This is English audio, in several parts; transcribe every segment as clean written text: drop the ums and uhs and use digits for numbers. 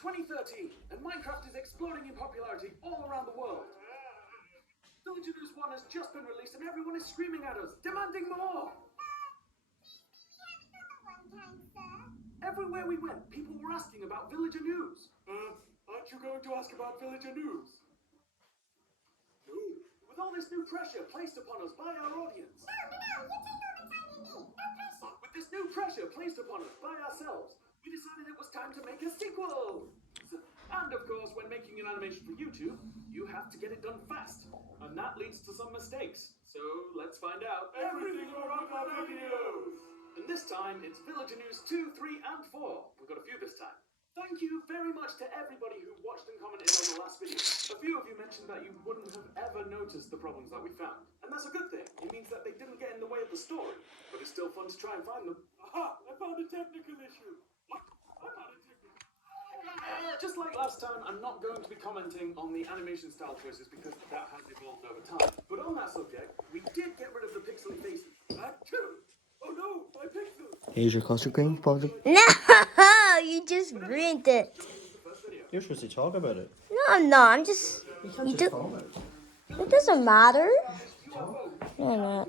2013, and Minecraft is exploding in popularity all around the world. Villager News 1 has just been released and everyone is screaming at us, demanding more! Everywhere we went, people were asking about Villager News. Aren't you going to ask about Villager News? No. With all this new pressure placed upon us by our audience. No, you take all the time you need. No pressure. With this new pressure placed upon us by ourselves, we decided it was time to make a sequel. And of course, when making an animation for YouTube, you have to get it done fast. And that leads to some mistakes. So let's find out everything about our videos. And this time, it's Villager News 2, 3, and 4. We've got a few this time. Thank you very much to everybody who watched and commented on the last video. A few of you mentioned that you wouldn't have ever noticed the problems that we found. And that's a good thing. It means that they didn't get in the way of the story. But it's still fun to try and find them. Aha! I found a technical issue. What? I found a technical issue. Just like last time, I'm not going to be commenting on the animation style choices because that has evolved over time. But on that subject, we did get rid of the pixely faces. Act 2! Oh no, my pixels! Here's your cluster green, Polly. No, you just ruined it. You're supposed to talk about it. No, I'm not. I'm just. You can't You just do. comment. It doesn't matter. No, no.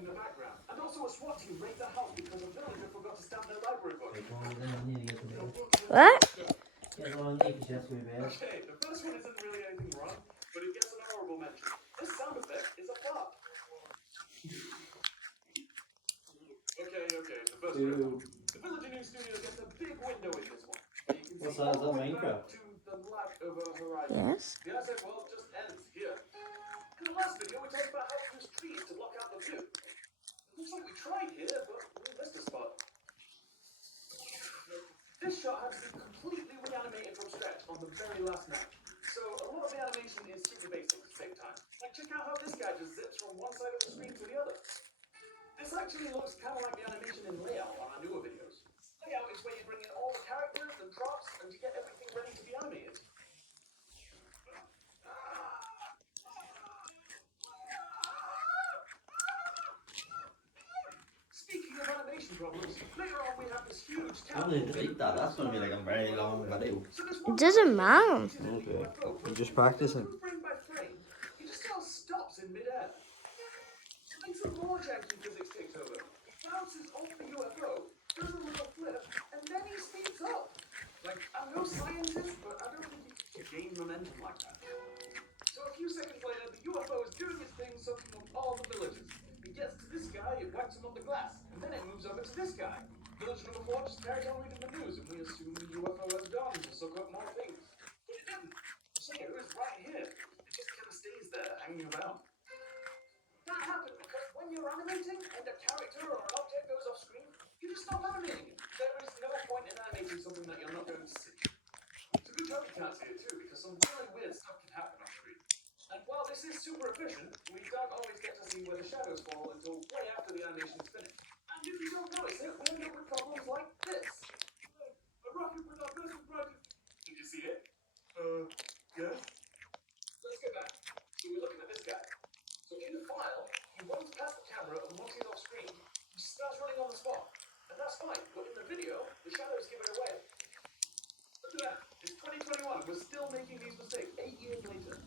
And also a SWAT team raided the house because a villager forgot to stamp their library book. What? Okay, the first one isn't really anything wrong, but it gets an horrible mention. This sound effect is a fart. Okay, the first one. The Villager News Studio gets a big window in this one. You can What's see that? Is all that the way Minecraft? back to the black of a horizon. Yes. The outside world just ends here. In the last video, we talked about how to use trees to block out the view. It looks like we tried here, but we missed a spot. This shot has to be completely reanimated from scratch on the very last night. So a lot of the animation is super basic at the same time. Like check out how this guy just zips from one side of the screen to the other. This actually looks kind of like the animation in Layout on our newer videos. Layout is where you bring in all the characters and props and you get everything ready to be animated. Speaking of animation problems, later on we have this huge I'm going to delete that. That's going to be like a very long video. It doesn't matter. Okay. I'm just practicing. Frame by frame, he just sort of stops in midair. And some more janky physics takes over. He bounces off the UFO, does a little flip, and then he speeds up. Like, I'm no scientist, but I don't think you can gain momentum like that. So a few seconds later, the UFO is doing its thing, soaking up all the villagers. It gets to this guy, it whacks him up the glass, and then it moves over to this guy. Villager number 4 just carries on reading the news, and we assume the UFO has gone to soak up more things. But it didn't. The shadow is right here. It just kind of stays there, hanging around. That happened because when you're animating and a character or an object goes off screen, you just stop animating it. There is no point in animating something that you're not going to see. It's a good job you can't see it too, because some really weird stuff can happen on screen. And while this is super efficient, we don't always get to see where the shadows fall until way after the animation is finished. And if you don't notice it, we end up with problems like this. A rocket with our personal project. Did you see it? Yes. Let's go back. So we're looking at this guy. So in the file, he runs past the camera and once he's off screen, he starts running on the spot. And that's fine, but in the video, the shadows give it away. Look at that, it's 2021, we're still making these mistakes 8 years later.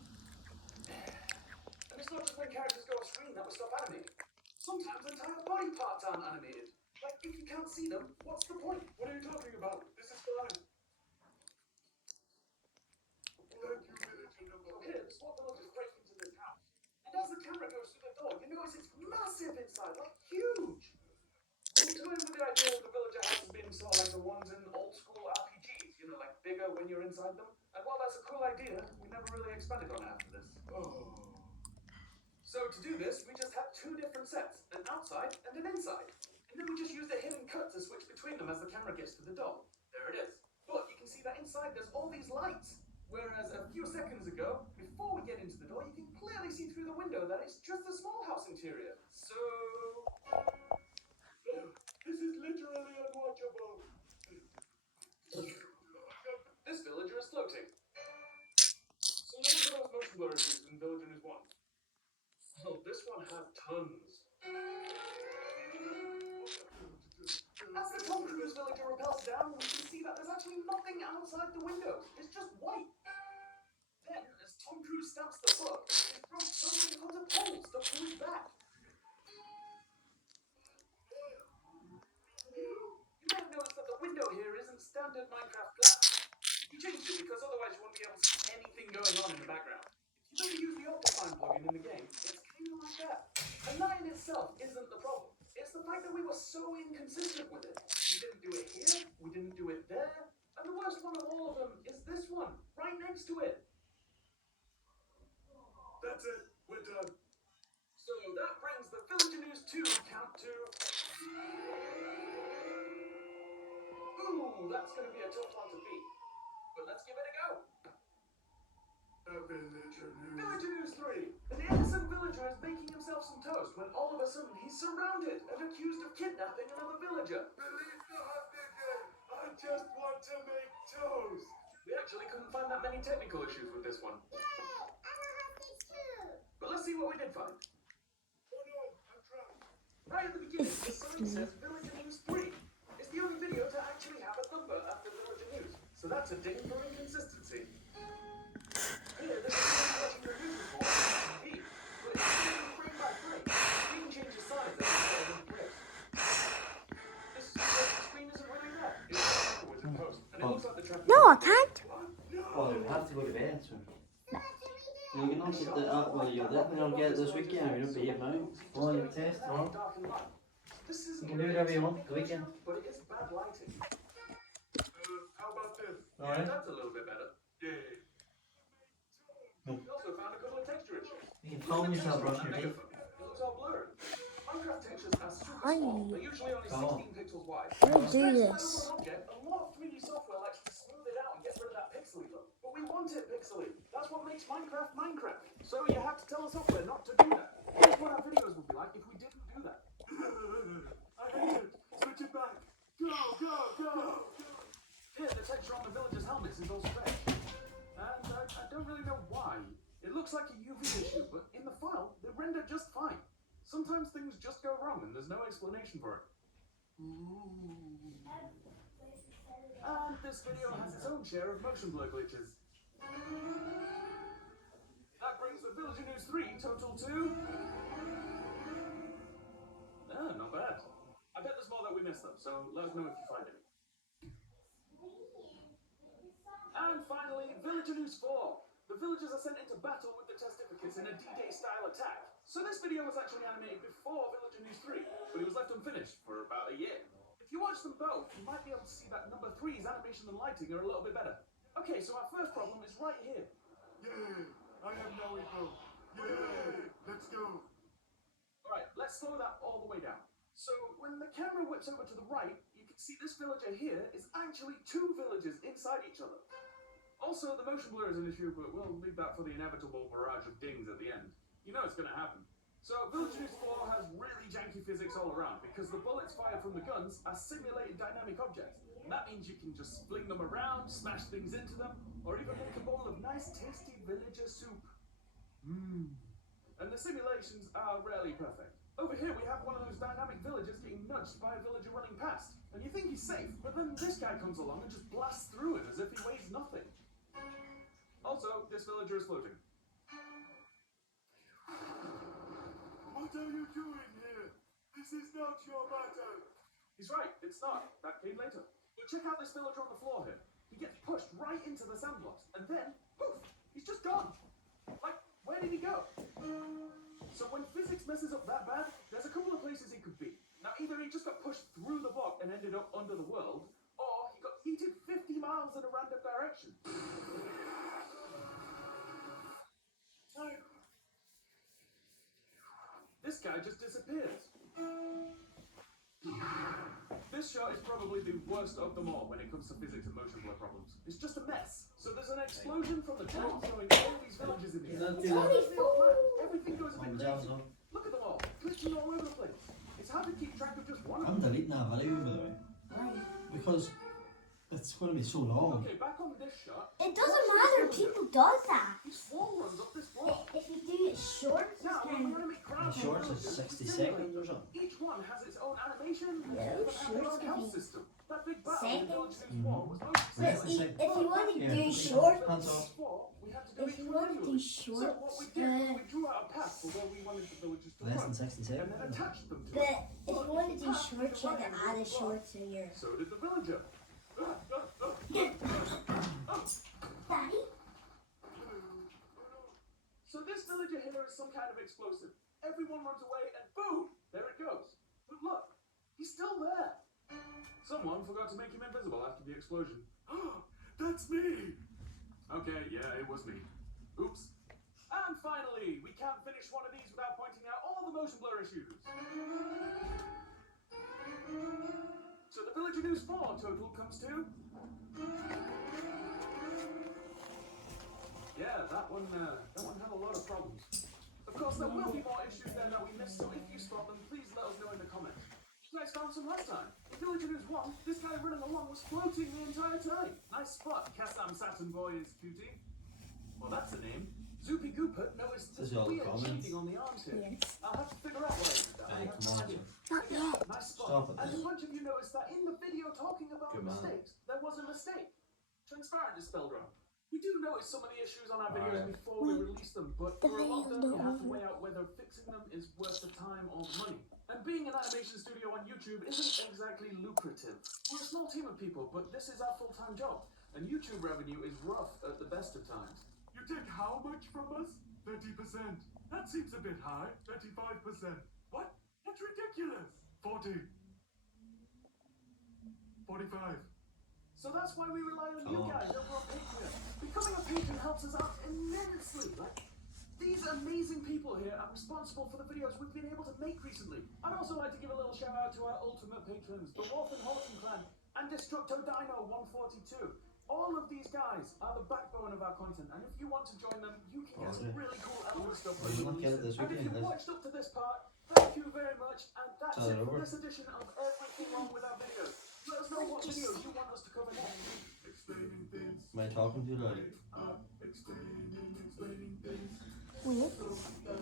And it's not just when characters go off screen that we stop animating. Sometimes entire body parts aren't animated. Like, if you can't see them, what's the point? What are you talking about? This is fine. So here, the SWAT villagers break into this house. And as the camera goes through the door, you notice it's massive inside, like huge. I'm toying with the idea of the villager house being sort of like the ones in old school RPGs, you know, like bigger when you're inside them. And while that's a cool idea, we never really expanded on it after this. So to do this, we just had 2 different sets, an outside and an inside. And then we just used a hidden cut to switch between them as the camera gets to the door. There it is. But you can see that inside there's all these lights. Whereas a few seconds ago, before we get into the door, you can clearly see through the window that it's just a small house interior. So... this is literally unwatchable. This villager is floating. So look at those motion blur issues in Villager News 1. Oh, this one has tons. As the Tom Cruise villager repels down, we can see that there's actually nothing outside the window. It's just white. Then, as Tom Cruise stamps the book, his throat suddenly becomes a pole stuck to his back. You may have noticed that the window here isn't standard Minecraft glass. He changed it because otherwise you wouldn't be able to see anything going on in the background. If you ever use the Optifine plugin in the game, it's kind of like that. And that in itself isn't the problem. It's the fact that we were so inconsistent with it. We didn't do it here, we didn't do it there, and the worst one of all of them is this one, right next to it. That's it, we're done. So that brings the Villager News 2 count to... Ooh, that's going to be a tough one to beat. But let's give it a go. Villager News 3. An innocent villager is making himself some toast when all of a sudden he's surrounded and accused of kidnapping another villager. Believe the hostage. I just want to make toast. We actually couldn't find that many technical issues with this one. Yay! I'm a hostage too. But let's see what we did find. Oh no, I'm trapped. Right at the beginning, the sign says Villager News 3. It's the only video to actually have a number after Villager News. So that's a ding for inconsistency. Here, this is watching the news report on TV, but it's changing frame by frame. The screen changes size as it's going in place. This screen isn't really there. It's afterwards in post, and it looks like the traffic. No, I can't. Oh, you have to go to bed soon. You can not sit up while you're there. We don't get it this weekend. We don't behave now. Oh, you test, huh? You can do whatever you want the weekend. But it is bad lighting. How about this? Alright. That's a little bit better. Yeah. We also found a couple of texture issues. You can film yourself brushing your teeth. It looks all blurred. Minecraft textures are super small. They're usually only 16 pixels wide. Don't do When this. it's an object, a lot of 3D software likes to smooth it out and get rid of that pixely look. But we want it pixely. That's what makes Minecraft Minecraft. So you have to tell the software not to do that. Here's what our videos would be like if we didn't do that. I hate it. Switch it back. Go, go, go. Here, the texture on the villagers' helmets is all stretched. And I don't really know why. It looks like a UV issue, but in the file, they render just fine. Sometimes things just go wrong and there's no explanation for it. And this video has its own share of motion blur glitches. That brings the Villager News 3 total to... not bad. I bet there's more that we missed though, so let us know if you find any. And finally, Villager News 4. The villagers are sent into battle with the Testificats in a D-Day style attack. So this video was actually animated before Villager News 3, but it was left unfinished for about a year. If you watch them both, you might be able to see that number 3's animation and lighting are a little bit better. Okay, so our first problem is right here. Yay! I have no info. Yay! Let's go. Alright, let's slow that all the way down. So when the camera whips over to the right, you can see this villager here is actually two villagers inside each other. Also, the motion blur is an issue, but we'll leave that for the inevitable barrage of dings at the end. You know it's going to happen. So, Villager News 4 has really janky physics all around, because the bullets fired from the guns are simulated dynamic objects. And that means you can just fling them around, smash things into them, or even make a bowl of nice, tasty villager soup. And the simulations are rarely perfect. Over here we have one of those dynamic villagers getting nudged by a villager running past. And you think he's safe, but then this guy comes along and just blasts through it as if he weighs nothing. Also, this villager is floating. What are you doing here? This is not your matter. He's right, it's not. That came later. But check out this villager on the floor here. He gets pushed right into the sand blocks, and then, poof, he's just gone. Like, where did he go? So when physics messes up that bad, there's a couple of places he could be. Now, either he just got pushed through the block and ended up under the world, or he got heated 50 miles in a random direction. This guy just disappears. This shot is probably the worst of them all when it comes to physics and motion blur problems. It's just a mess. So there's an explosion from the top throwing all these villages in the air. Everything goes a bit crazy. Look at them all, glitching all over the place. It's hard to keep track of just one of I'm them. deleting that video, by the way. Because it's going to be so long. Okay, back on this shot. It doesn't matter. People does that. He wall runs up this block. If you do it short, Now, when we want to make crowds The shorts is 60 seconds or something. each one has its own animation, Yeah, and has their shorts own can health be- system. That big bad second. Less than second. If you want to Yeah. do short, Hands off. if you want to do short, we drew out a path for where we wanted the villagers to Less run, than 60 and seconds. then attached them to but it. if you want to do short, you have to add a short to your. So did the villager. Daddy? So this villager here is some kind of explosive. Everyone runs away and boom, there it goes. But look, he's still there. Someone forgot to make him invisible after the explosion. That's me! Okay, yeah, it was me. Oops. And finally, we can't finish one of these without pointing out all the motion blur issues. So the Villager News 4 total comes to... Yeah, that one had a lot of problems. Of course, there will be more issues there that we missed, so if you spot them, please let us know in the comments. You guys found some last time. In Villager News 1, this guy running along was floating the entire time. Nice spot, Kassam Saturn Boy is cutie. Well, that's a name. Zoopy Gooper noticed this This is all the weird comments. shading on the arms here. Yes. I'll have to figure out why I did that. Hey, come on, Jim. Not yet. Nice spot. Stop it. And a bunch of you noticed that in the video talking about Good man. mistakes, there was a mistake. Transparent is spelled wrong. We do notice some of the issues on our videos Alright. before we release them, but for a lot of them, you have to weigh out whether fixing them is worth the time or the money. And being an animation studio on YouTube isn't exactly lucrative. We're a small team of people, but this is our full-time job, and YouTube revenue is rough at the best of times. You take how much from us? 30%. That seems a bit high. 35%. What? That's ridiculous. 40. 45. So that's why we rely on you Oh. guys over on Patreon. Becoming a patron helps us out immensely. Like, these amazing people here are responsible for the videos we've been able to make recently. I'd also like to give a little shout out to our ultimate patrons, the Wolf and Horton Clan and Destructo Dino 142. All of these guys are the backbone of our content, and if you want to join them, you can get some really cool element stuff when you We'll release get it this it. And if weekend, you've guys. watched up to this part, thank you very much, and that's Turn it it for over. this edition of Everything Wrong with Our Videos. Let us know what videos you want us to cover next. Explaining things. Am I talking too loud? Explaining things. Wait.